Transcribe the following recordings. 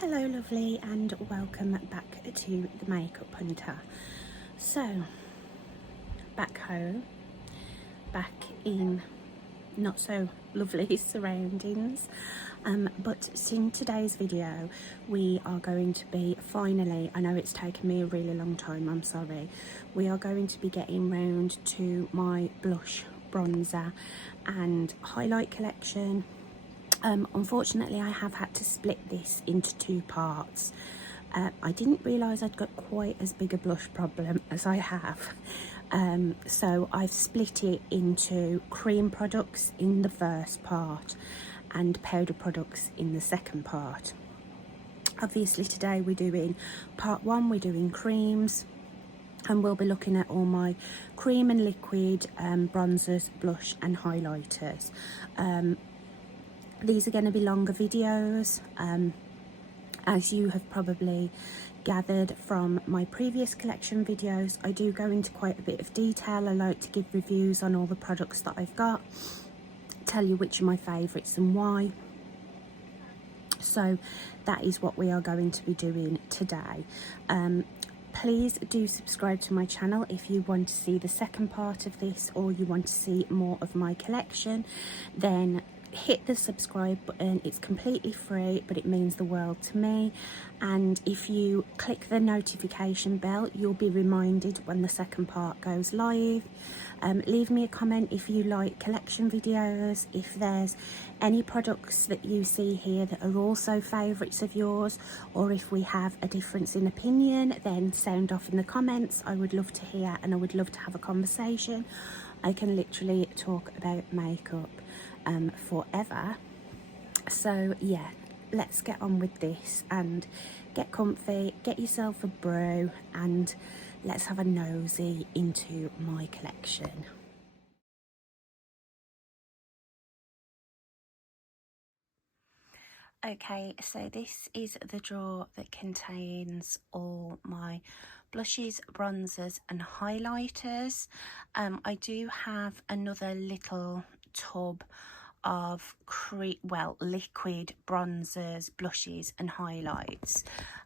Hello lovely, and welcome back to the Makeup Hunter. So, back home, back in not so lovely surroundings, but in today's video we are going to be finally, I know it's taken me a really long time, I'm sorry, we are going to be getting round to my blush, bronzer and highlight collection. Unfortunately I have had to split this into two parts. I didn't realise I'd got quite as big a blush problem as I have. So I've split it into cream products in the first part and powder products in the second part. Obviously today we're doing part one, we're doing creams, and we'll be looking at all my cream and liquid bronzers, blush and highlighters. These are going to be longer videos. As you have probably gathered from my previous collection videos, I do go into quite a bit of detail. I like to give reviews on all the products that I've got, tell you which are my favourites and why. So that is what we are going to be doing today. Please do subscribe to my channel if you want to see the second part of this, or you want to see more of my collection. Then hit the subscribe button. It's completely free, but it means the world to me. And if you click the notification bell, you'll be reminded when the second part goes live. Leave me a comment if you like collection videos, if there's any products that you see here that are also favourites of yours, or if we have a difference in opinion, then sound off in the comments. I would love to hear, and I would love to have a conversation. I can literally talk about makeup forever. So yeah, let's get on with this and get comfy, get yourself a brew, and let's have a nosy into my collection. Okay, so this is the drawer that contains all my blushes, bronzers and highlighters. I do have another little tub of liquid bronzers, blushes and highlights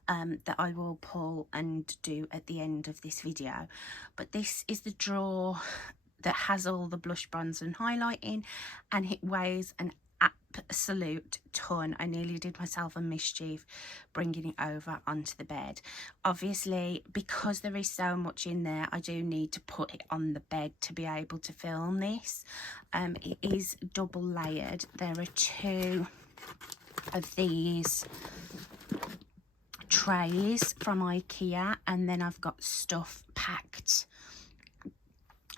that I will pull and do at the end of this video. But this is the drawer that has all the blush, bronzer and highlight in, and it weighs an absolute ton. I nearly did myself a mischief bringing it over onto the bed. Obviously, because there is so much in there, I do need to put it on the bed to be able to film this. It is double layered. There are two of these trays from IKEA, and then I've got stuff packed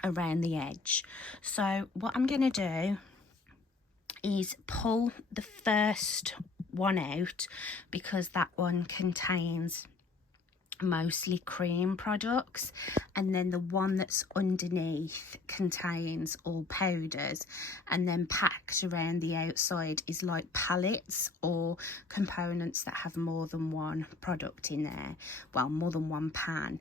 around the edge. So what I'm going to do is pull the first one out, because that one contains mostly cream products, and then the one that's underneath contains all powders, and then packed around the outside is like pallets or components that have more than one product in there, well, more than one pan.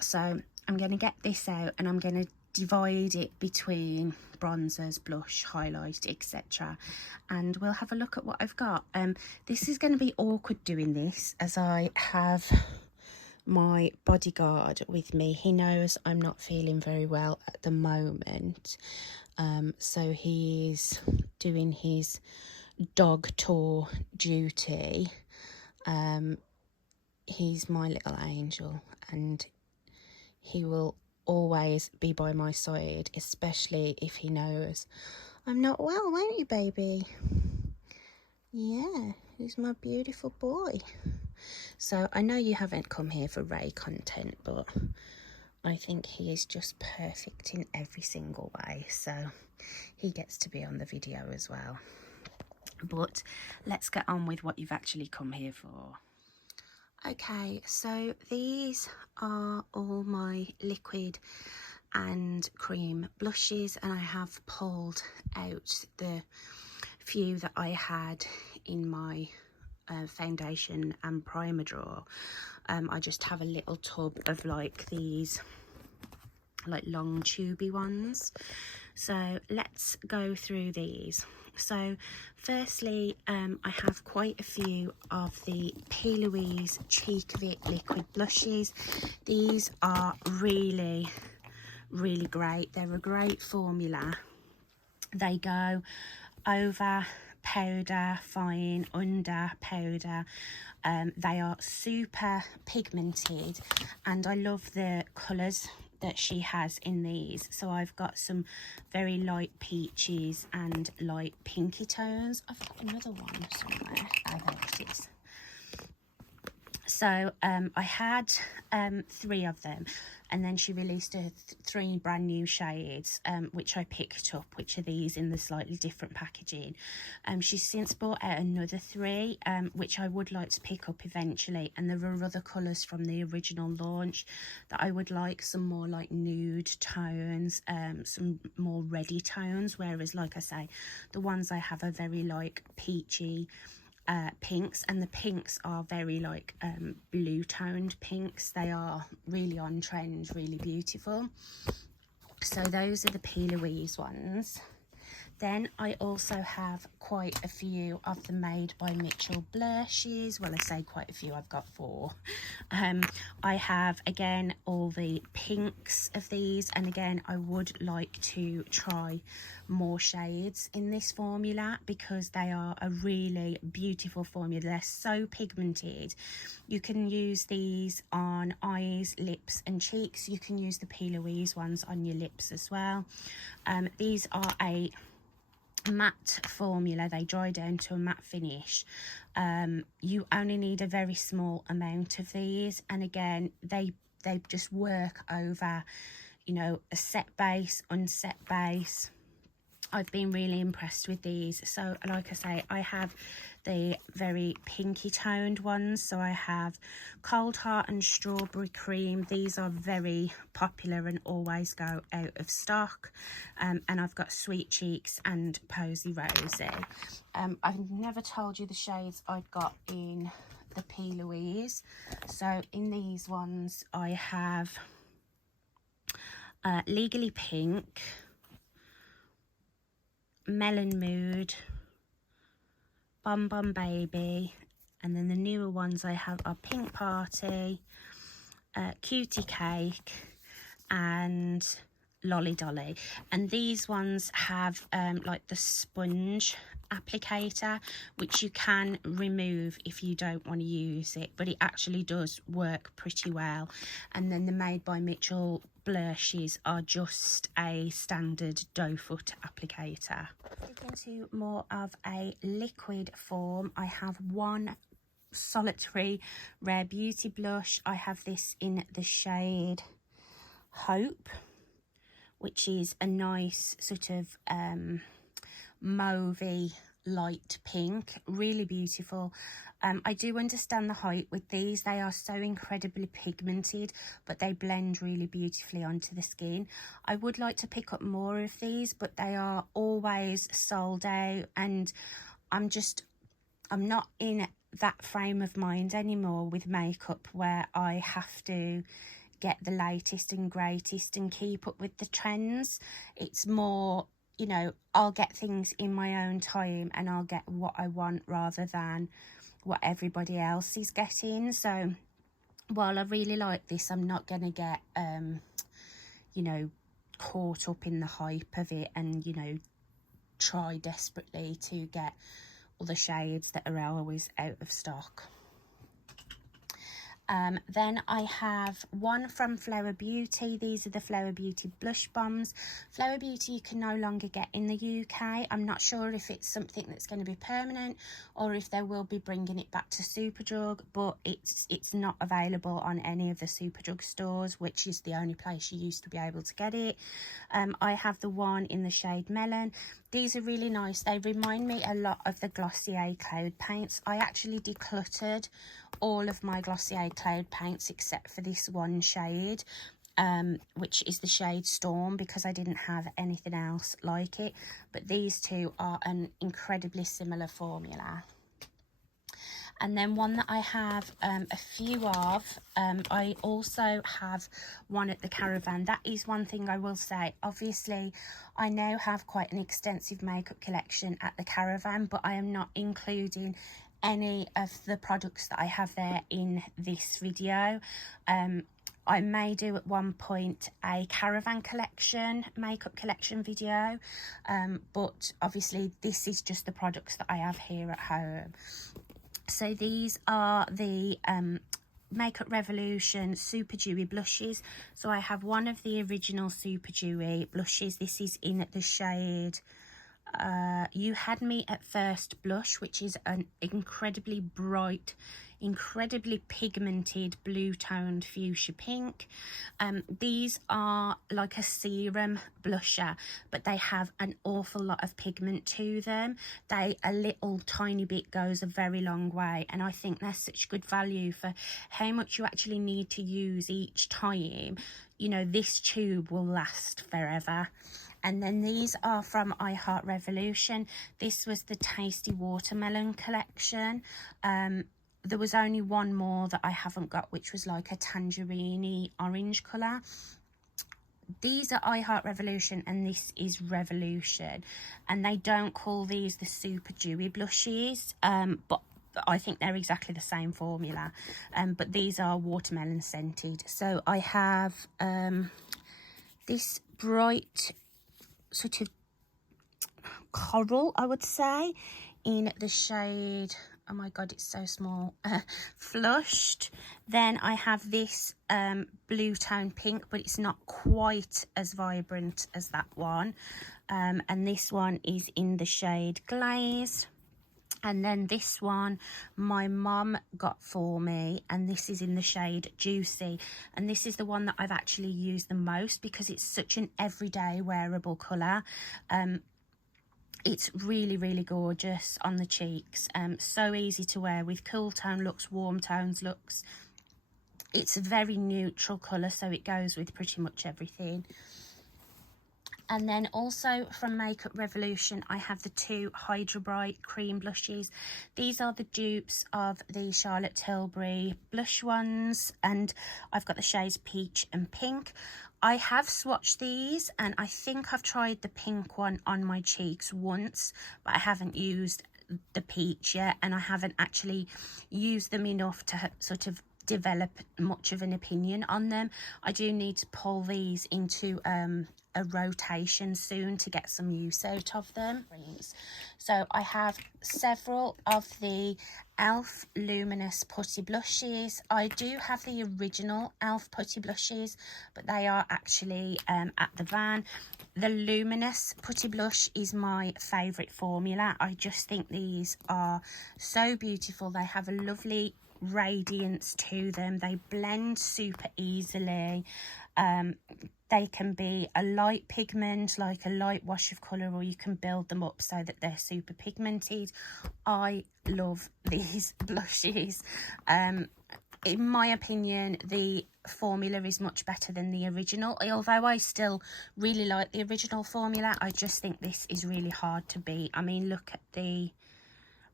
So I'm going to get this out and I'm going to divide it between bronzers, blush, highlight, etc., and we'll have a look at what I've got. This is going to be awkward doing this, as I have my bodyguard with me. He knows I'm not feeling very well at the moment, so he's doing his dog tour duty. He's my little angel, and he will always be by my side, especially if he knows I'm not well, won't you, baby? Yeah, he's my beautiful boy. So I know you haven't come here for Ray content, but I think he is just perfect in every single way, so he gets to be on the video as well. But let's get on with what you've actually come here for. Okay, so these are all my liquid and cream blushes, and I have pulled out the few that I had in my foundation and primer drawer. I just have a little tub of like these like long tubey ones. So let's go through these. So firstly, I have quite a few of the P. Louise Cheek of It liquid blushes. These are really great. They're a great formula. They go over powder, fine, under powder. They are super pigmented, and I love the colours that she has in these. So I've got some very light peaches and light pinky tones. I've got another one somewhere. I think it is. So I had 3 of them, and then she released 3 brand new shades, which I picked up, which are these in the slightly different packaging. She's since brought out another 3, which I would like to pick up eventually, and there are other colours from the original launch that I would like, some more like nude tones, some more reddy tones, whereas like I say, the ones I have are very like peachy, pinks, and the pinks are very like blue toned pinks. They are really on trend, really beautiful. So those are the P. Louise ones. Then I also have quite a few of the Made by Mitchell blushes. Well, I say quite a few, I've got 4. I have, again, all the pinks of these. And again, I would like to try more shades in this formula because they are a really beautiful formula. They're so pigmented. You can use these on eyes, lips and cheeks. You can use the P. Louise ones on your lips as well. These are a matte formula. They dry down to a matte finish. You only need a very small amount of these, and again they just work over, you know, a set base, unset base. I've been really impressed with these. So like I say, I have the very pinky toned ones. So I have Cold Heart and Strawberry Cream. These are very popular and always go out of stock. And I've got Sweet Cheeks and Posy Rosy. I've never told you the shades I've got in the P. Louise. So in these ones I have Legally Pink, Melon Mood, Bum Bum Baby, and then the newer ones I have are Pink Party, Cutie Cake and Lolly Dolly. And these ones have like the sponge applicator, which you can remove if you don't want to use it, but it actually does work pretty well. And then the Made by Mitchell blushes are just a standard doe foot applicator. Into more of a liquid form, I have one solitary Rare Beauty blush. I have this in the shade Hope, which is a nice sort of mauvey light pink, really beautiful. I do understand the height with these. They are so incredibly pigmented, but they blend really beautifully onto the skin. I would like to pick up more of these, but they are always sold out, and I'm not in that frame of mind anymore with makeup where I have to get the latest and greatest and keep up with the trends. It's more, you know, I'll get things in my own time and I'll get what I want rather than what everybody else is getting. So while I really like this, I'm not going to get, you know, caught up in the hype of it and, you know, try desperately to get all the shades that are always out of stock. Then I have one from Flower Beauty. These are the Flower Beauty Blush Bombs. Flower Beauty you can no longer get in the UK. I'm not sure if it's something that's going to be permanent or if they will be bringing it back to Superdrug, but it's not available on any of the Superdrug stores, which is the only place you used to be able to get it. I have the one in the shade Melon. These are really nice. They remind me a lot of the Glossier Cloud paints. I actually decluttered all of my Glossier Cloud paints except for this one shade, which is the shade Storm, because I didn't have anything else like it. But these two are an incredibly similar formula. And then one that I have a few of, I also have one at the caravan. That is one thing I will say. Obviously, I now have quite an extensive makeup collection at the caravan, but I am not including any of the products that I have there in this video. I may do at one point a caravan collection, makeup collection video, but obviously this is just the products that I have here at home. So these are the Makeup Revolution Super Dewy blushes. So I have one of the original Super Dewy blushes. This is in the shade You Had Me at First Blush, which is an incredibly bright, incredibly pigmented blue toned fuchsia pink. These are like a serum blusher, but they have an awful lot of pigment to them. A little tiny bit goes a very long way, and I think they're such good value for how much you actually need to use each time. You know, this tube will last forever. And then these are from I Heart Revolution. This was the Tasty Watermelon collection. There was only one more that I haven't got, which was like a tangerine orange colour. These are I Heart Revolution, and this is Revolution. And they don't call these the Super Dewy blushes, but I think they're exactly the same formula. But these are watermelon scented. So I have this bright sort of coral, I would say, in the shade, oh my god, it's so small, Flushed. Then I have this blue tone pink, but it's not quite as vibrant as that one. And this one is in the shade Glaze. And then this one my mum got for me, and this is in the shade Juicy, and this is the one that I've actually used the most because it's such an everyday wearable colour. It's really gorgeous on the cheeks, so easy to wear with cool tone looks, warm tones looks. It's a very neutral colour, so it goes with pretty much everything. And then also from Makeup Revolution, I have the two Hydra Bright cream blushes. These are the dupes of the Charlotte Tilbury blush ones, and I've got the shades Peach and Pink. I have swatched these, and I think I've tried the pink one on my cheeks once, but I haven't used the peach yet, and I haven't actually used them enough to sort of develop much of an opinion on them. I do need to pull these into a rotation soon to get some use out of them. So I have several of the e.l.f. Luminous Putty Blushes. I do have the original e.l.f. Putty Blushes, but they are actually at the van. The Luminous Putty Blush is my favourite formula. I just think these are so beautiful. They have a lovely radiance to them. They blend super easily. They can be a light pigment, like a light wash of colour, or you can build them up so that they're super pigmented. I love these blushes. In my opinion, the formula is much better than the original. Although I still really like the original formula, I just think this is really hard to beat. I mean, look at the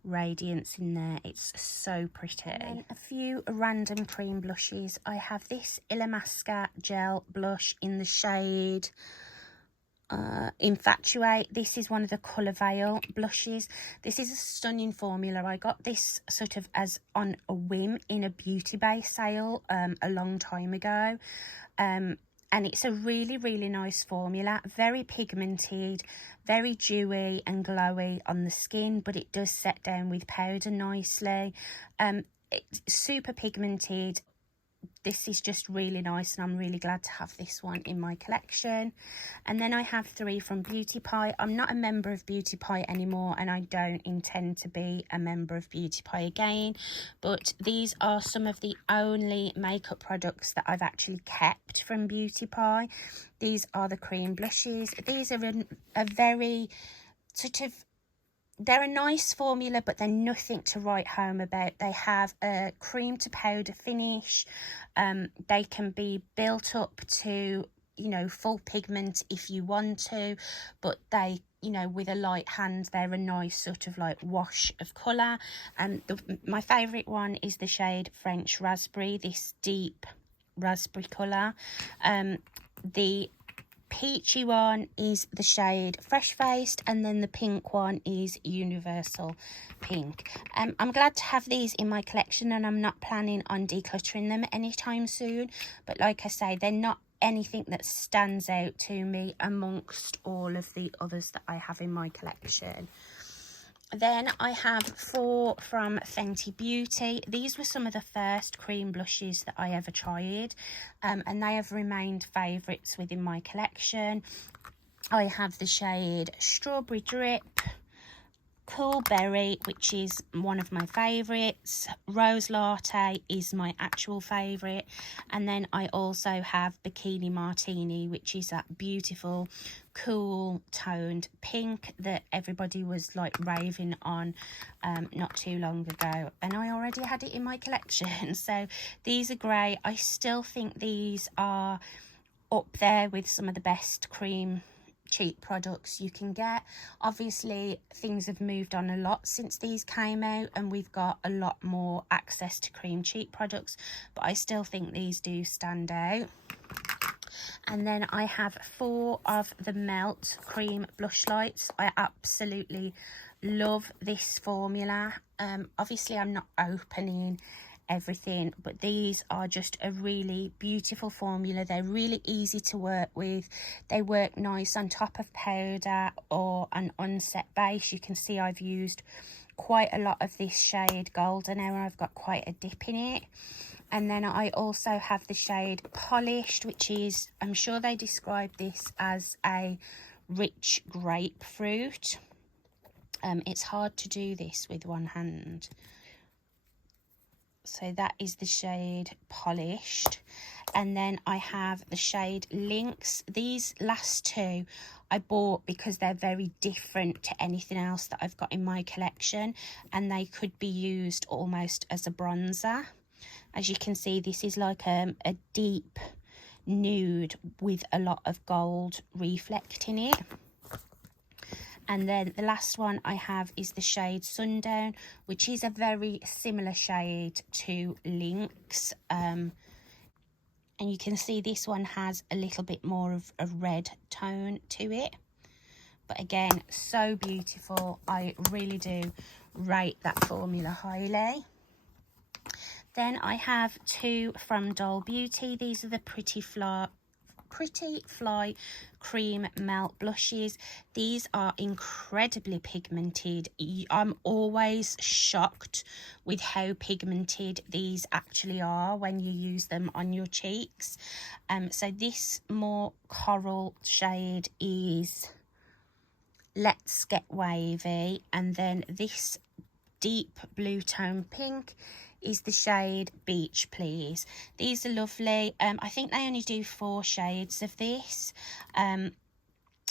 radiance in there, it's so pretty. And then a few random cream blushes. I have this Illamasqua gel blush in the shade Infatuate. This is one of the Colour Veil blushes. This is a stunning formula. I got this sort of as on a whim in a Beauty Bay sale a long time ago. And it's a really nice formula, very pigmented, very dewy and glowy on the skin, but it does set down with powder nicely. It's super pigmented. This is just really nice, and I'm really glad to have this one in my collection. And then I have three from Beauty Pie. I'm not a member of Beauty Pie anymore, and I don't intend to be a member of Beauty Pie again. But these are some of the only makeup products that I've actually kept from Beauty Pie. These are the cream blushes. These are a very sort of, they're a nice formula, but they're nothing to write home about. They have a cream to powder finish. They can be built up to, you know, full pigment if you want to, but they, you know, with a light hand, they're a nice sort of like wash of colour. And my favourite one is the shade French Raspberry, this deep raspberry colour. The peachy one is the shade Fresh Faced, and then the pink one is Universal Pink. I'm glad to have these in my collection, and I'm not planning on decluttering them anytime soon, but like I say, they're not anything that stands out to me amongst all of the others that I have in my collection. Then I have 4 from Fenty Beauty. These were some of the first cream blushes that I ever tried, and they have remained favourites within my collection. I have the shade Strawberry Drip, Cool Berry, which is one of my favourites. Rose Latte is my actual favourite. And then I also have Bikini Martini, which is that beautiful, cool toned pink that everybody was like raving on not too long ago. And I already had it in my collection. So these are great. I still think these are up there with some of the best cream cheap products you can get. Obviously things have moved on a lot since these came out, and we've got a lot more access to cream cheap products, but I still think these do stand out. And then I have 4 of the Melt Cream Blush Lights. I absolutely love this formula. Obviously I'm not opening everything, but these are just a really beautiful formula. They're really easy to work with. They work nice on top of powder or an unset base. You can see I've used quite a lot of this shade Golden Hour. I've got quite a dip in it. And then I also have the shade Polished, which is, I'm sure they describe this as a rich grapefruit. It's hard to do this with one hand. So that is the shade Polished. And then I have the shade Lynx. These last 2 I bought because they're very different to anything else that I've got in my collection, and they could be used almost as a bronzer. As you can see, this is like a deep nude with a lot of gold reflecting it. And then the last one I have is the shade Sundown, which is a very similar shade to Lynx. And you can see this one has a little bit more of a red tone to it. But again, so beautiful. I really do rate that formula highly. Then I have 2 from Doll Beauty. These are the Pretty Fly Cream Melt Blushes. These are incredibly pigmented. I'm always shocked with how pigmented these actually are when you use them on your cheeks. So this more coral shade is Let's Get Wavy, and then this deep blue tone pink is the shade Beach Please. These are lovely. I think they only do 4 shades of this. I'm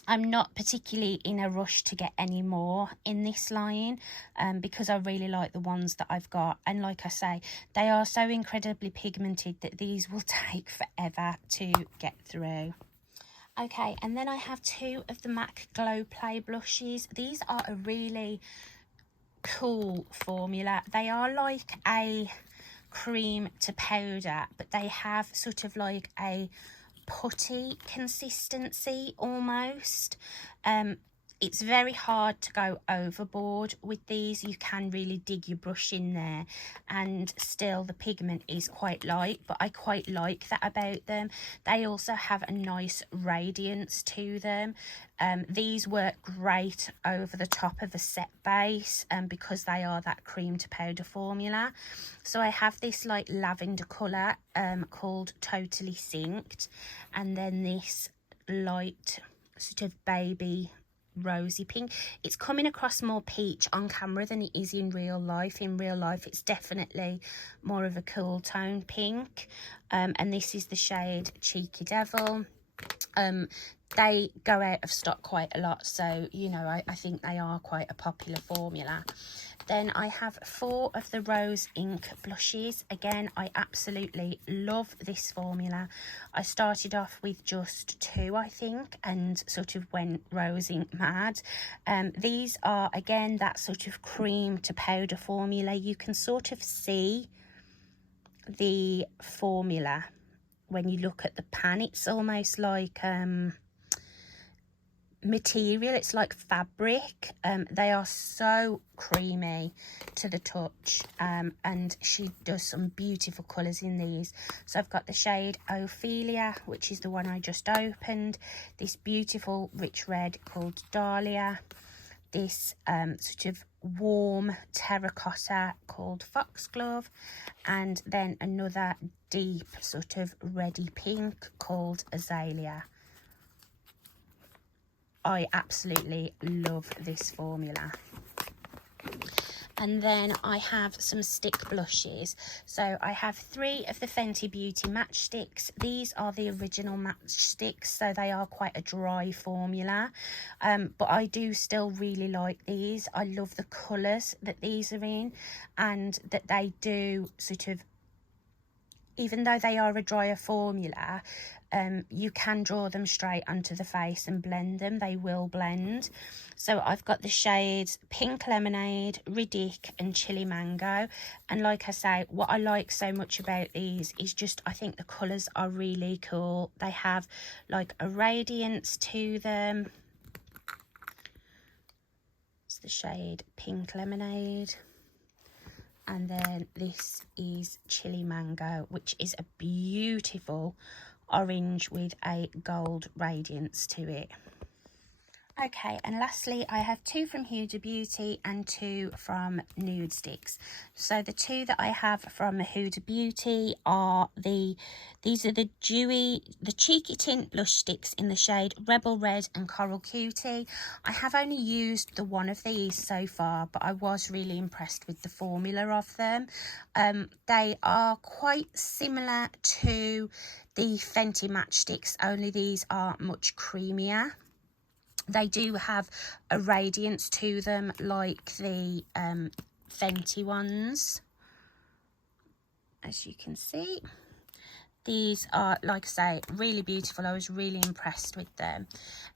not particularly in a rush to get any more in this line because I really like the ones that I've got. And like I say, they are so incredibly pigmented that these will take forever to get through. Okay, and then I have 2 of the MAC Glow Play blushes. These are a really cool formula. They are like a cream to powder, but they have sort of like a putty consistency almost. It's very hard to go overboard with these. You can really dig your brush in there and still the pigment is quite light, but I quite like that about them. They also have a nice radiance to them. These work great over the top of a set base because they are that cream to powder formula. So I have this like lavender colour called Totally Synced, and then this light sort of baby rosy pink. It's coming across more peach on camera than it is in real life. In real life it's definitely more of a cool tone pink, and this is the shade Cheeky Devil. They go out of stock quite a lot, so you know I think they are quite a popular formula. Then I have 4 of the Rose Ink blushes. Again, I absolutely love this formula. I started off with just 2, I think, and sort of went Rose Ink mad. These are, again, that sort of cream to powder formula. You can sort of see the formula when you look at the pan. It's almost like material, it's like fabric. They are so creamy to the touch, and she does some beautiful colours in these. So I've got the shade Ophelia, which is the one I just opened, this beautiful rich red called Dahlia, this sort of warm terracotta called Foxglove, and then another deep sort of reddy pink called Azalea. I absolutely love this formula. And then I have some stick blushes. So I have 3 of the Fenty Beauty matchsticks. These are the original matchsticks, so they are quite a dry formula. But I do still really like these. I love the colours that these are in, and that they do sort of, even though they are a drier formula, you can draw them straight onto the face and blend them. They will blend. So I've got the shades Pink Lemonade, Riddick and Chili Mango. And like I say, what I like so much about these is just, I think the colours are really cool. They have like a radiance to them. It's the shade Pink Lemonade. And then this is Chili Mango, which is a beautiful orange with a gold radiance to it. Okay, and lastly I have 2 from Huda Beauty and 2 from Nude Sticks. So the 2 that I have from Huda Beauty are these are the Cheeky Tint blush sticks in the shade Rebel Red and Coral Cutie. I have only used the one of these so far, but I was really impressed with the formula of them. They are quite similar to the Fenty matchsticks, only these are much creamier. They do have a radiance to them like the Fenty ones, as you can see. These are, like I say, really beautiful. I was really impressed with them.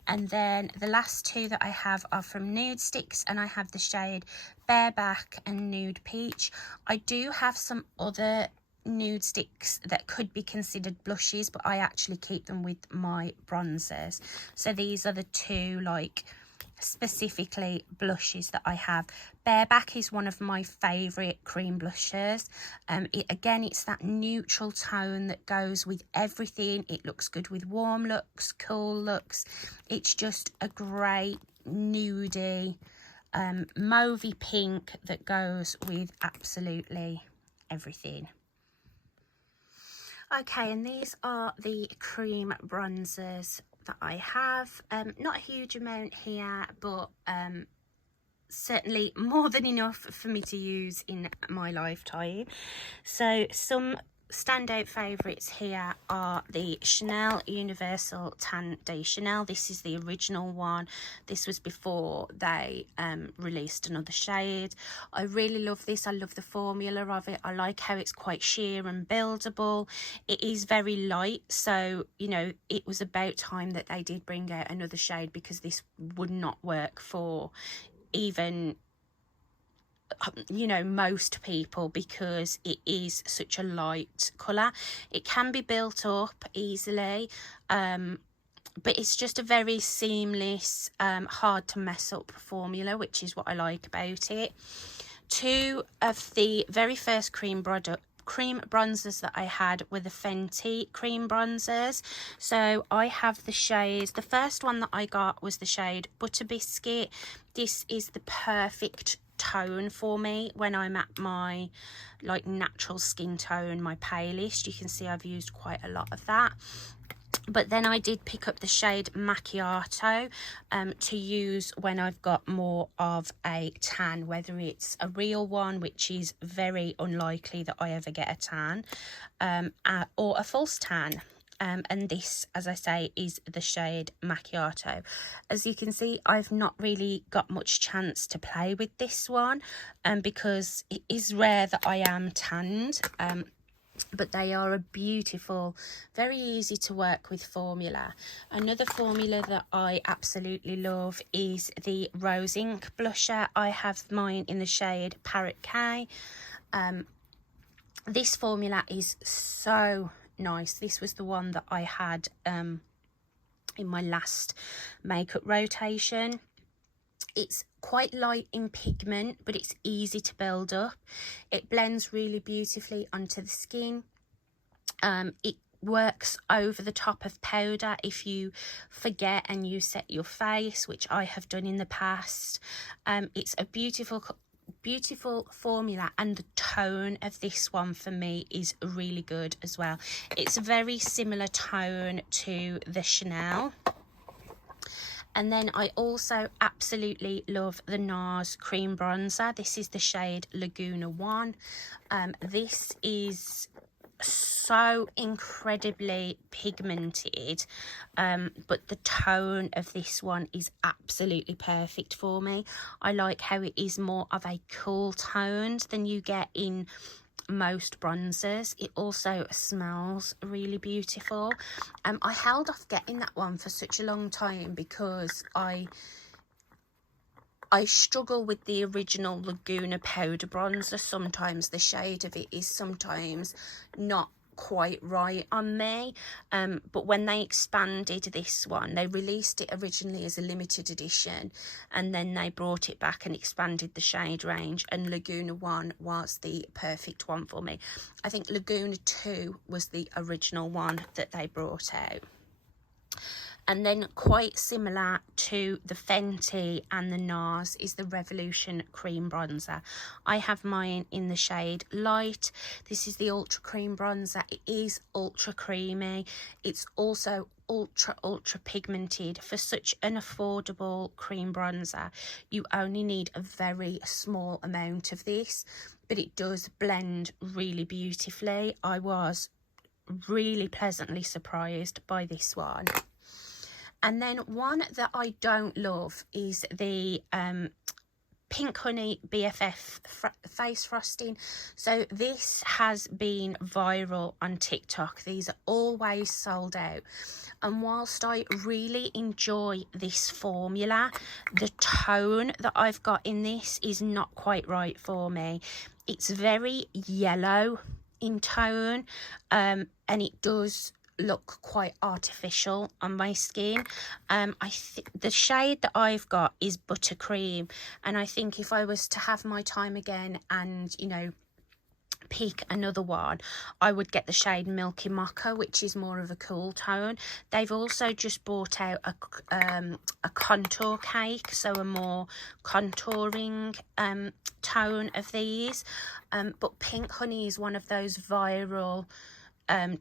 And then the last 2 that I have are from Nude Sticks, and I have the shade Bareback and Nude Peach. I do have some other nude sticks that could be considered blushes, but I actually keep them with my bronzers. So these are the 2 like specifically blushes that I have. Bareback is one of my favourite cream blushes. Again, it's that neutral tone that goes with everything. It looks good with warm looks, cool looks. It's just a great nudie mauvey pink that goes with absolutely everything. Okay, and these are the cream bronzers that I have. Not a huge amount here, but certainly more than enough for me to use in my lifetime. So some standout favourites here are the Chanel Universal Tan de Chanel. This is the original one. This was before they released another shade. I really love this. I love the formula of it. I like how it's quite sheer and buildable. It is very light, so you know it was about time that they did bring out another shade, because this would not work for even, you know, most people, because it is such a light colour. It can be built up easily, but it's just a very seamless, hard to mess up formula, which is what I like about it. 2 of the very first cream bronzers that I had were the Fenty cream bronzers. So I have the shades. The first one that I got was the shade Butter Biscuit. This is the perfect tone for me when I'm at my like natural skin tone, my palest. You can see I've used quite a lot of that. But then I did pick up the shade Macchiato to use when I've got more of a tan, whether it's a real one, which is very unlikely that I ever get a tan, or a false tan. and this, as I say, is the shade Macchiato. As you can see, I've not really got much chance to play with this one, because it is rare that I am tanned, but they are a beautiful, very easy to work with formula. Another formula that I absolutely love is the Rose Ink blusher. I have mine in the shade Parrot K. This formula is so nice. This was the one that I had in my last makeup rotation. It's quite light in pigment, but it's easy to build up. It blends really beautifully onto the skin. It works over the top of powder if you forget and you set your face, which I have done in the past. It's a beautiful formula, and the tone of this one for me is really good as well. It's a very similar tone to the Chanel. And then I also absolutely love the NARS cream bronzer. This is the shade Laguna 1. This is so incredibly pigmented, but the tone of this one is absolutely perfect for me. I like how it is more of a cool toned than you get in most bronzers. It also smells really beautiful. I held off getting that one for such a long time because I struggle with the original Laguna powder bronzer. Sometimes the shade of it is sometimes not quite right on me, but when they expanded this one, they released it originally as a limited edition, and then they brought it back and expanded the shade range, and Laguna 1 was the perfect one for me. I think Laguna 2 was the original one that they brought out. And then quite similar to the Fenty and the NARS is the Revolution cream bronzer. I have mine in the shade Light. This is the ultra cream bronzer. It is ultra creamy. It's also ultra pigmented. For such an affordable cream bronzer, you only need a very small amount of this, but it does blend really beautifully. I was really pleasantly surprised by this one. And then one that I don't love is the Pink Honey BFF face frosting. So this has been viral on TikTok. These are always sold out. And whilst I really enjoy this formula, the tone that I've got in this is not quite right for me. It's very yellow in tone, and it does look quite artificial on my skin. I think the shade that I've got is Buttercream, and I think if I was to have my time again and, you know, pick another one, I would get the shade Milky Mocha, which is more of a cool tone. They've also just brought out a contour cake, so a more contouring tone of these, but Pink Honey is one of those viral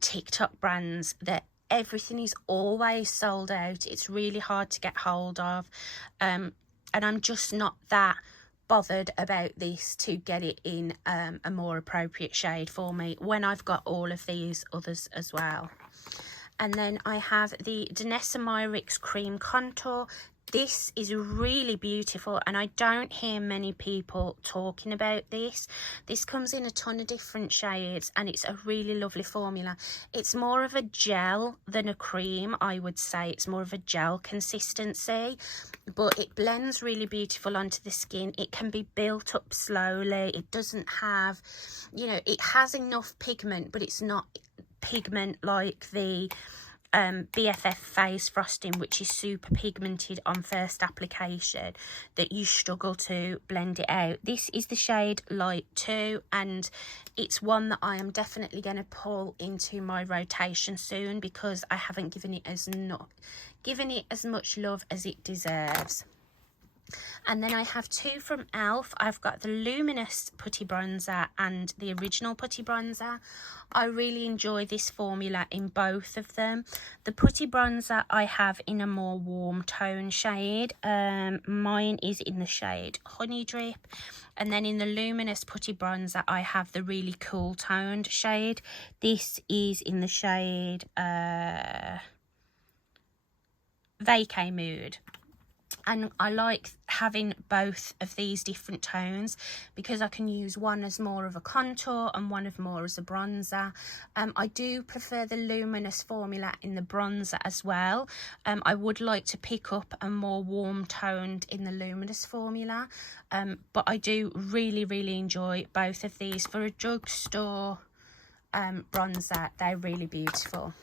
TikTok brands that everything is always sold out. It's really hard to get hold of, and I'm just not that bothered about this to get it in a more appropriate shade for me when I've got all of these others as well. And then I have the Danessa Myricks Cream Contour. This is really beautiful, and I don't hear many people talking about this. This comes in a ton of different shades, and it's a really lovely formula. It's more of a gel than a cream, I would say. It's more of a gel consistency, but it blends really beautiful onto the skin. It can be built up slowly. It doesn't have, you know, it has enough pigment, but it's not pigment like the BFF face frosting, which is super pigmented on first application, that you struggle to blend it out. This is the shade Light 2, and it's one that I am definitely going to pull into my rotation soon because I haven't given it as much love as it deserves. And then I have two from e.l.f. I've got the Luminous Putty Bronzer and the Original Putty Bronzer. I really enjoy this formula in both of them. The Putty Bronzer I have in a more warm tone shade. Mine is in the shade Honey Drip. And then in the Luminous Putty Bronzer I have the really cool toned shade. This is in the shade Vacay Mood. And I like having both of these different tones because I can use one as more of a contour and one of more as a bronzer. I do prefer the luminous formula in the bronzer as well. I would like to pick up a more warm toned in the luminous formula, but I do really enjoy both of these. For a drugstore bronzer, they're really beautiful.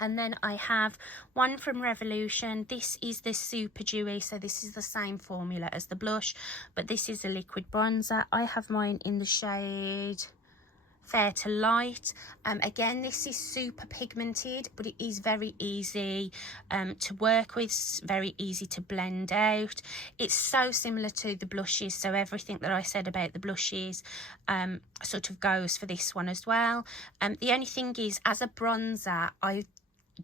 And then I have one from Revolution. This is the Super Dewy, so this is the same formula as the blush, but this is a liquid bronzer. I have mine in the shade Fair to Light. Again, this is super pigmented, but it is very easy to work with, very easy to blend out. It's so similar to the blushes, so everything that I said about the blushes sort of goes for this one as well. The only thing is, as a bronzer, I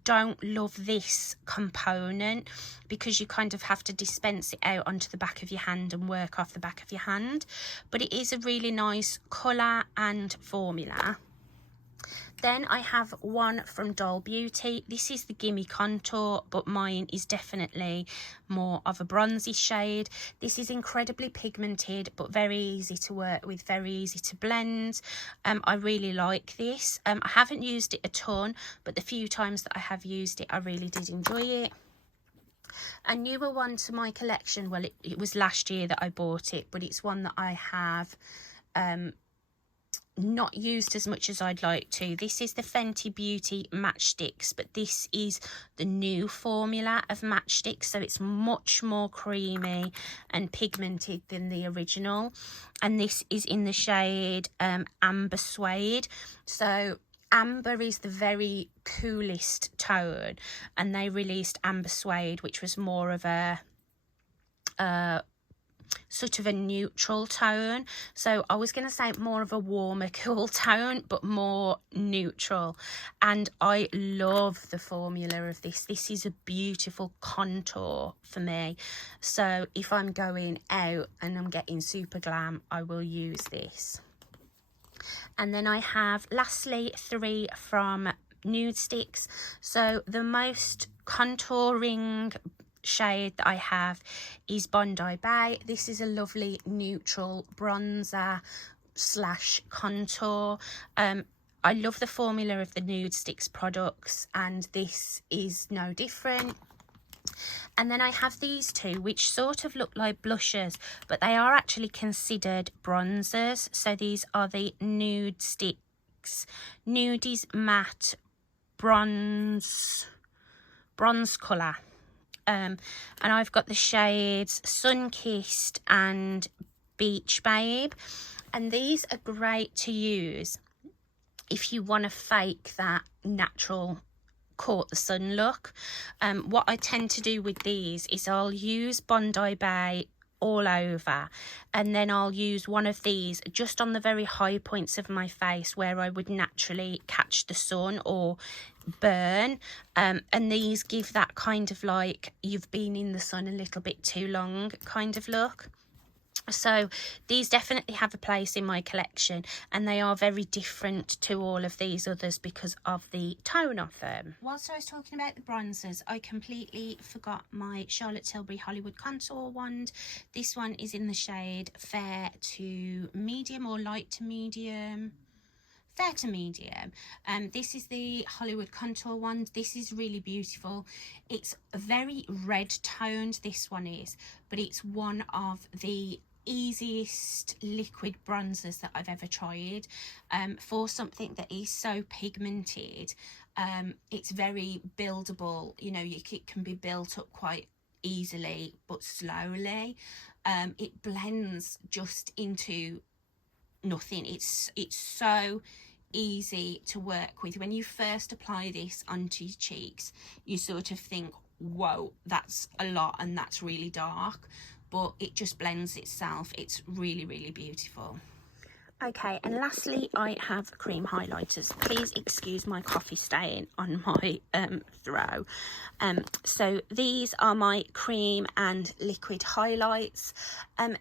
don't love this component because you kind of have to dispense it out onto the back of your hand and work off the back of your hand, but it is a really nice colour and formula. Then I have one from Doll Beauty. This is the Gimme Contour, but mine is definitely more of a bronzy shade. This is incredibly pigmented, but very easy to work with, very easy to blend. I really like this. I haven't used it a ton, but the few times that I have used it, I really did enjoy it. A newer one to my collection, well, it was last year that I bought it, but it's one that I have not used as much as I'd like to. This is the Fenty Beauty Matchsticks, but this is the new formula of matchsticks, so it's much more creamy and pigmented than the original. And this is in the shade Amber Suede. So Amber is the very coolest tone, and they released Amber Suede, which was more of a sort of a neutral tone. So I was going to say more of a warmer cool tone, but more neutral, and I love the formula of this. This is a beautiful contour for me, so if I'm going out and I'm getting super glam, I will use this. And then I have lastly three from Nude Sticks. So the most contouring shade that I have is Bondi Bay. This is a lovely neutral bronzer slash contour. I love the formula of the Nude Sticks products, and this is no different. And then I have these two, which sort of look like blushes, but they are actually considered bronzers. So these are the Nude Sticks Nudies Matte Bronze Colour. And I've got the shades Sun-Kissed and Beach Babe, and these are great to use if you want to fake that natural caught the sun look. What I tend to do with these is I'll use Bondi Bay all over, and then I'll use one of these just on the very high points of my face where I would naturally catch the sun or burn, and these give that kind of like you've been in the sun a little bit too long kind of look. So these definitely have a place in my collection, and they are very different to all of these others because of the tone of them. Whilst I was talking about the bronzers, I completely forgot my Charlotte Tilbury Hollywood Contour wand. This one is in the shade Fair to Medium or Light to Medium. Fair to Medium. This is the Hollywood Contour wand. This is really beautiful. It's very red toned, this one is, but it's one of the easiest liquid bronzers that I've ever tried. For something that is so pigmented, it's very buildable. You know, it can be built up quite easily but slowly. It blends just into nothing. It's so easy to work with. When you first apply this onto your cheeks, you sort of think, whoa, that's a lot and that's really dark, but it just blends itself. It's really, really beautiful. Okay, and lastly, I have cream highlighters. Please excuse my coffee stain on my throw. So these are my cream and liquid highlights.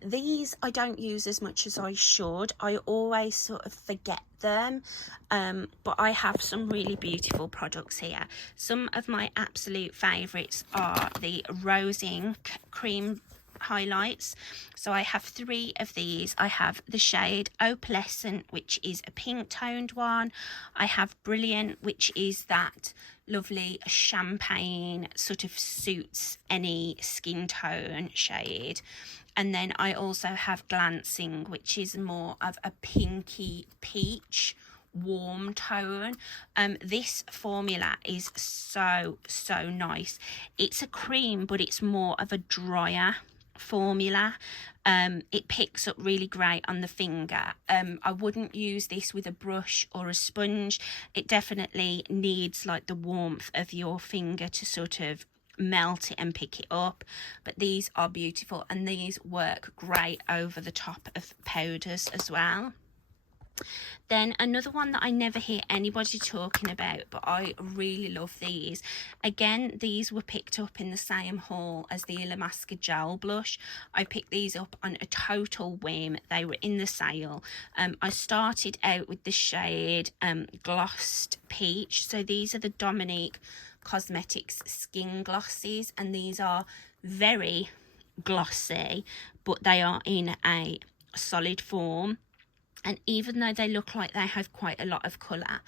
These I don't use as much as I should. I always sort of forget them, but I have some really beautiful products here. Some of my absolute favourites are the Rose Ink cream highlights. So I have 3 of these. I have the shade Opalescent, which is a pink toned one. I have Brilliant, which is that lovely champagne, sort of suits any skin tone shade. And then I also have Glancing, which is more of a pinky peach warm tone. This formula is so nice. It's a cream, but it's more of a drier formula. It picks up really great on the finger. I wouldn't use this with a brush or a sponge. It definitely needs like the warmth of your finger to sort of melt it and pick it up, but these are beautiful, and these work great over the top of powders as well. Then another one that I never hear anybody talking about, but I really love these. Again, these were picked up in the same haul as the Illamasqua gel blush. I picked these up on a total whim. They were in the sale. I started out with the shade Glossed Peach. So these are the Dominique Cosmetics skin glosses, and these are very glossy, but they are in a solid form. And even though they look like they have quite a lot of colour,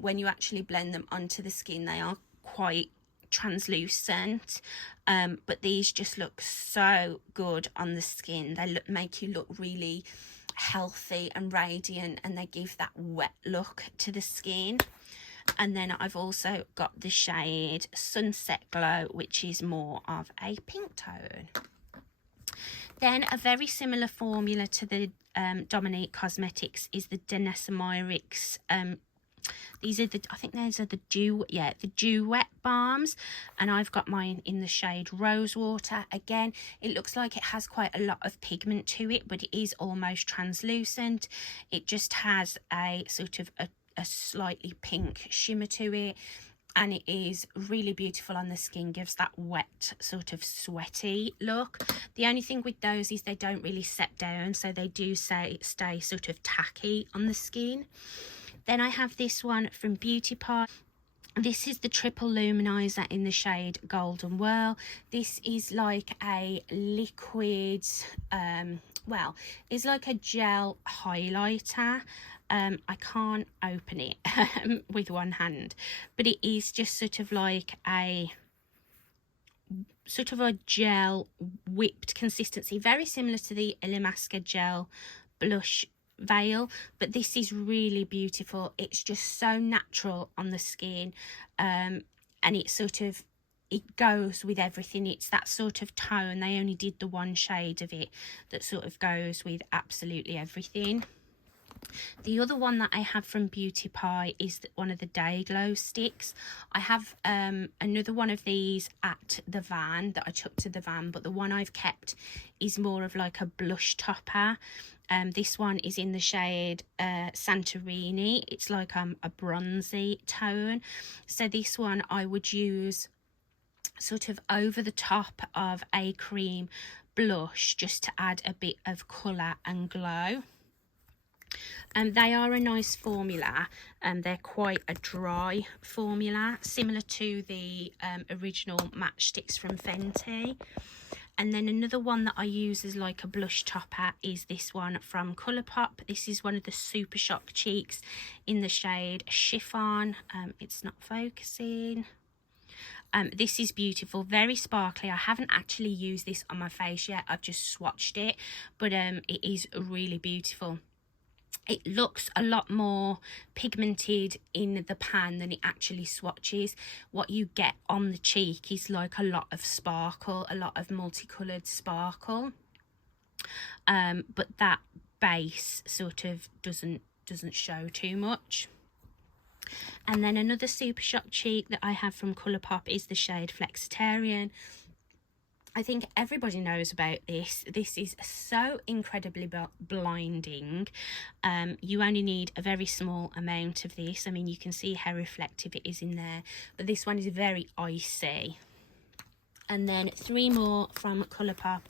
when you actually blend them onto the skin, they are quite translucent. But these just look so good on the skin. They make you look really healthy and radiant, and they give that wet look to the skin. And then I've also got the shade Sunset Glow, which is more of a pink tone. Then a very similar formula to the Dominique Cosmetics is the Denesamyrix. These are I think those are the Dew Wet Balms, and I've got mine in the shade Rosewater. Again, it looks like it has quite a lot of pigment to it, but it is almost translucent. It just has a sort of a slightly pink shimmer to it, and it is really beautiful on the skin, gives that wet sort of sweaty look. The only thing with those is they don't really set down, so they do stay sort of tacky on the skin. Then I have this one from Beauty Pie. This is the Triple Luminizer in the shade Golden Whirl. This is like a liquid, well, it's like a gel highlighter. I can't open it with one hand, but it is just sort of like a gel whipped consistency, very similar to the Illamasqua gel blush veil, but this is really beautiful. It's just so natural on the skin, and it sort of, it goes with everything. It's that sort of tone. They only did the one shade of it that sort of goes with absolutely everything. The other one that I have from Beauty Pie is one of the Day Glow sticks. I have another one of these at the van that I took to the van, but the one I've kept is more of like a blush topper. This one is in the shade Santorini. It's like a bronzy tone. So this one I would use sort of over the top of a cream blush just to add a bit of colour and glow. They are a nice formula, and they're quite a dry formula, similar to the original matchsticks from Fenty. And then another one that I use as like a blush topper is this one from Colourpop. This is one of the Super Shock cheeks in the shade Chiffon. It's not focusing. This is beautiful, very sparkly. I haven't actually used this on my face yet. I've just swatched it, but it is really beautiful. It looks a lot more pigmented in the pan than it actually swatches. What you get on the cheek is like a lot of sparkle, a lot of multicoloured sparkle. But that base sort of doesn't show too much. And then another Super Shock cheek that I have from Colourpop is the shade Flexitarian. I think everybody knows about this. This is so incredibly blinding. You only need a very small amount of this. I mean, you can see how reflective it is in there, but this one is very icy. And then 3 more from Colourpop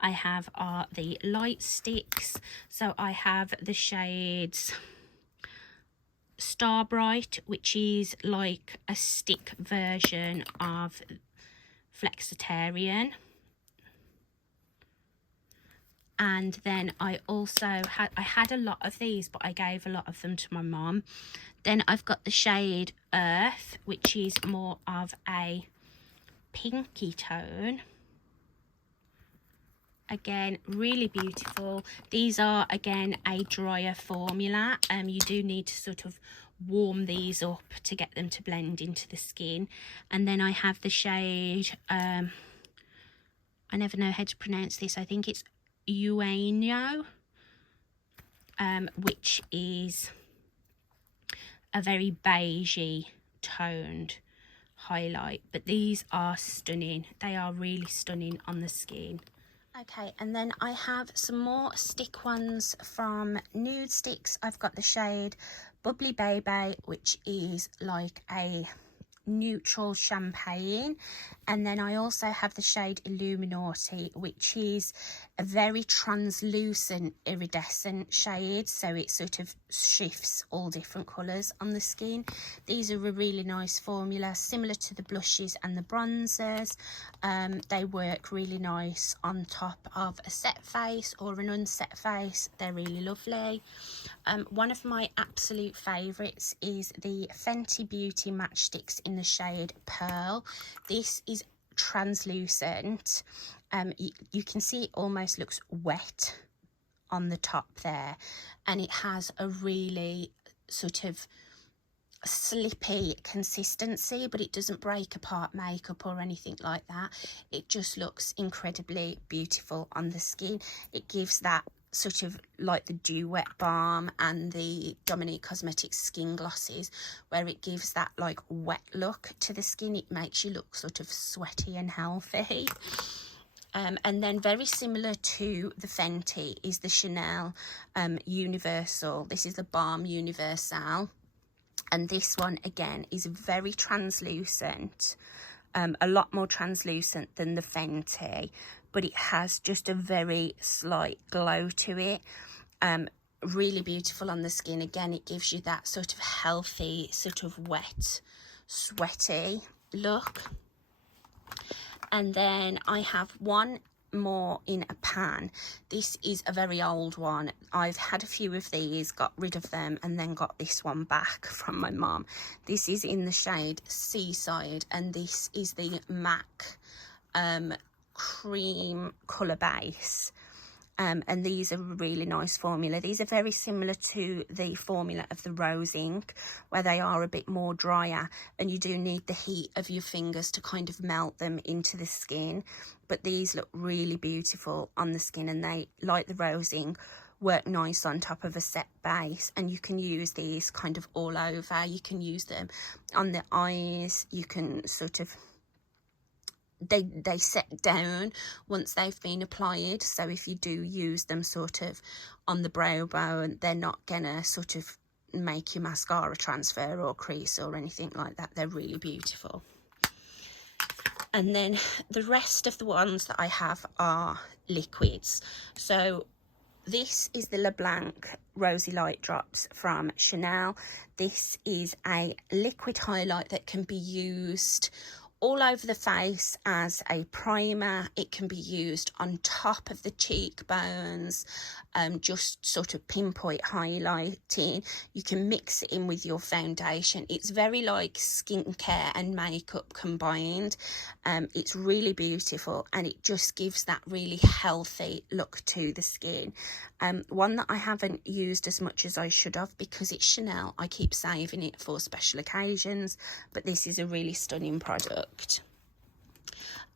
I have are the light sticks. So I have the shades Starbright, which is like a stick version of Flexitarian. And then I also had a lot of these, but I gave a lot of them to my mum. Then I've got the shade Earth, which is more of a pinky tone. Again, really beautiful. These are again a drier formula. You do need to sort of warm these up to get them to blend into the skin. And then I have the shade I never know how to pronounce this. I think it's Ueno, which is a very beigey toned highlight, but these are stunning. They are really stunning on the skin. Okay, and then I have some more stick ones from Nude Sticks. I've got the shade Bubbly Baby, which is like a neutral champagne, and then I also have the shade Illuminati, which is a very translucent iridescent shade, so it sort of shifts all different colours on the skin. These are a really nice formula, similar to the blushes and the bronzers. They work really nice on top of a set face or an unset face. They're really lovely. One of my absolute favourites is the Fenty Beauty Matchsticks in the shade Pearl. This is translucent. You can see it almost looks wet on the top there, and it has a really sort of slippy consistency, but it doesn't break apart makeup or anything like that. It just looks incredibly beautiful on the skin. It gives that sort of like the Dew Wet Balm and the Dominique Cosmetics skin glosses, where it gives that like wet look to the skin. It makes you look sort of sweaty and healthy. And then very similar to the Fenty is the Chanel Universal. This is the Balm Universal, and this one again is very translucent, a lot more translucent than the Fenty, but it has just a very slight glow to it. Really beautiful on the skin. Again, it gives you that sort of healthy, sort of wet, sweaty look. And then I have one more in a pan. This is a very old one. I've had a few of these, got rid of them, and then got this one back from my mum. This is in the shade Seaside, and this is the MAC cream colour base. And these are a really nice formula. These are very similar to the formula of the Rose Ink, where they are a bit more drier, and you do need the heat of your fingers to kind of melt them into the skin. But these look really beautiful on the skin, and they, like the Rose Ink, work nice on top of a set base, and you can use these kind of all over. You can use them on the eyes. You can sort of they set down once they've been applied, so if you do use them sort of on the brow bone, they're not gonna sort of make your mascara transfer or crease or anything like that. They're really beautiful. And then the rest of the ones that I have are liquids. So this is the LeBlanc Rosy Light Drops from Chanel. This is a liquid highlight that can be used all over the face as a primer. It can be used on top of the cheekbones, just sort of pinpoint highlighting. You can mix it in with your foundation. It's very like skincare and makeup combined. It's really beautiful, and it just gives that really healthy look to the skin. One that I haven't used as much as I should have because it's Chanel. I keep saving it for special occasions, but this is a really stunning product.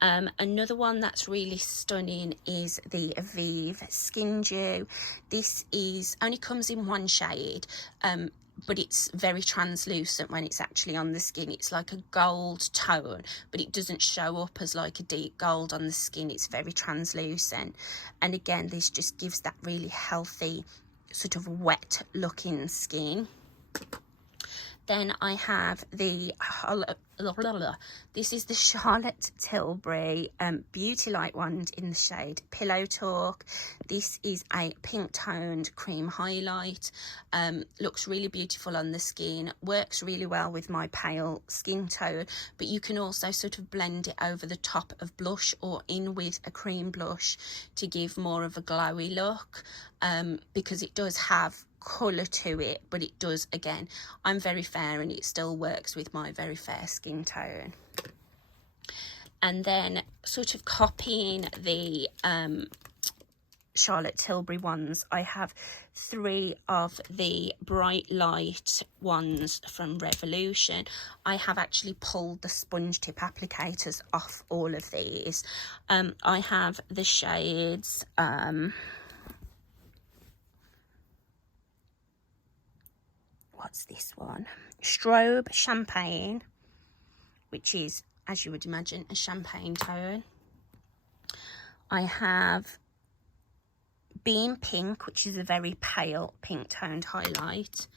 Another one that's really stunning is the Avive Skin Dew. This is only comes in one shade. but it's very translucent when it's actually on the skin. It's like a gold tone, but it doesn't show up as like a deep gold on the skin. It's very translucent, and again, this just gives that really healthy sort of wet looking skin. Then I have the, this is the Charlotte Tilbury Beauty Light Wand in the shade Pillow Talk. This is a pink toned cream highlight. Looks really beautiful on the skin, works really well with my pale skin tone, but you can also sort of blend it over the top of blush or in with a cream blush to give more of a glowy look, because it does have colour to it, but it does, again, I'm very fair and it still works with my very fair skin tone. And then sort of copying the Charlotte Tilbury ones, I have 3 of the Bright Light ones from Revolution. I have actually pulled the sponge tip applicators off all of these. I have the shades what's this one? Strobe Champagne, which is, as you would imagine, a champagne tone. I have Beam Pink, which is a very pale pink toned highlight,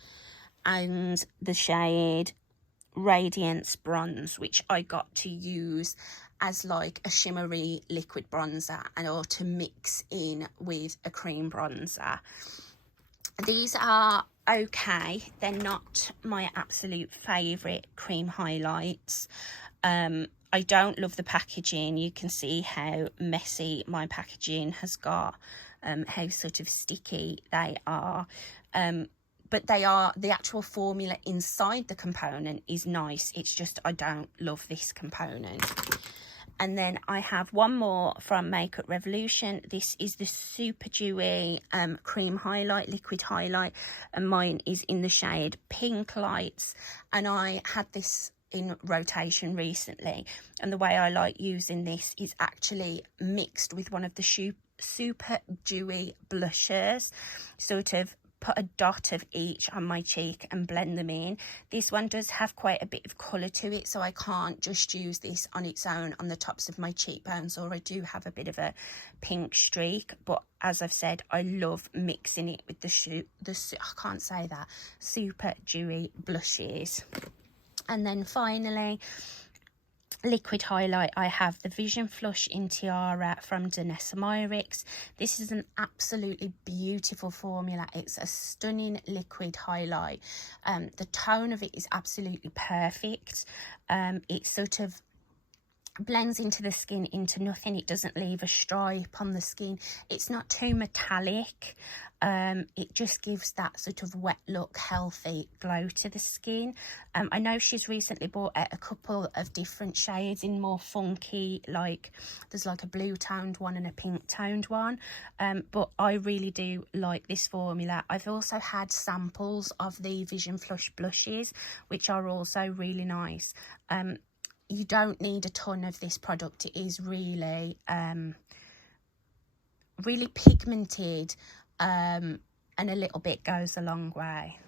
and the shade Radiance Bronze, which I got to use as like a shimmery liquid bronzer and or to mix in with a cream bronzer. These are okay, they're not my absolute favourite cream highlights. I don't love the packaging. You can see how messy my packaging has got, how sort of sticky they are, but they are, the actual formula inside the component is nice. It's just I don't love this component. And then I have one more from Makeup Revolution. This is the Super Dewy cream highlight, liquid highlight, and mine is in the shade Pink Lights. And I had this in rotation recently, and the way I like using this is actually mixed with one of the Super Dewy blushers, sort of put a dot of each on my cheek and blend them in. This one does have quite a bit of colour to it, so I can't just use this on its own on the tops of my cheekbones, or I do have a bit of a pink streak. But as I've said, I love mixing it with I can't say that, Super Dewy blushes. And then finally, liquid highlight, I have the Vision Flush in Tiara from Danessa Myricks. This is an absolutely beautiful formula. It's a stunning liquid highlight. The tone of it is absolutely perfect. It sort of blends into the skin into nothing. It doesn't leave a stripe on the skin. It's not too metallic. It just gives that sort of wet look, healthy glow to the skin. I know she's recently bought out a couple of different shades in more funky, like there's like a blue toned one and a pink toned one, but I really do like this formula. I've also had samples of the Vision Flush blushes, which are also really nice. You don't need a ton of this product. It is really really pigmented, and a little bit goes a long way.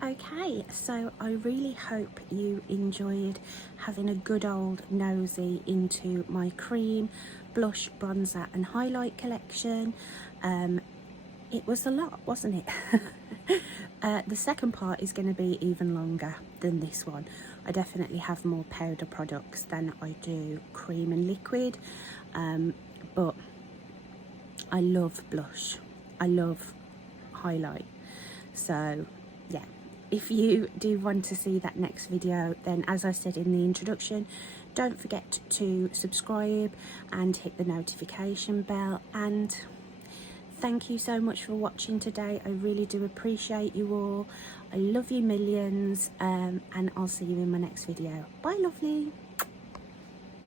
Okay, so I really hope you enjoyed having a good old nosy into my cream, blush, bronzer and highlight collection. It was a lot, wasn't it? The second part is going to be even longer than this one. I definitely have more powder products than I do cream and liquid, but I love blush, I love highlight. So yeah, if you do want to see that next video, then as I said in the introduction, don't forget to subscribe and hit the notification bell. And thank you so much for watching today. I really do appreciate you all. I love you millions, and I'll see you in my next video. Bye, lovely.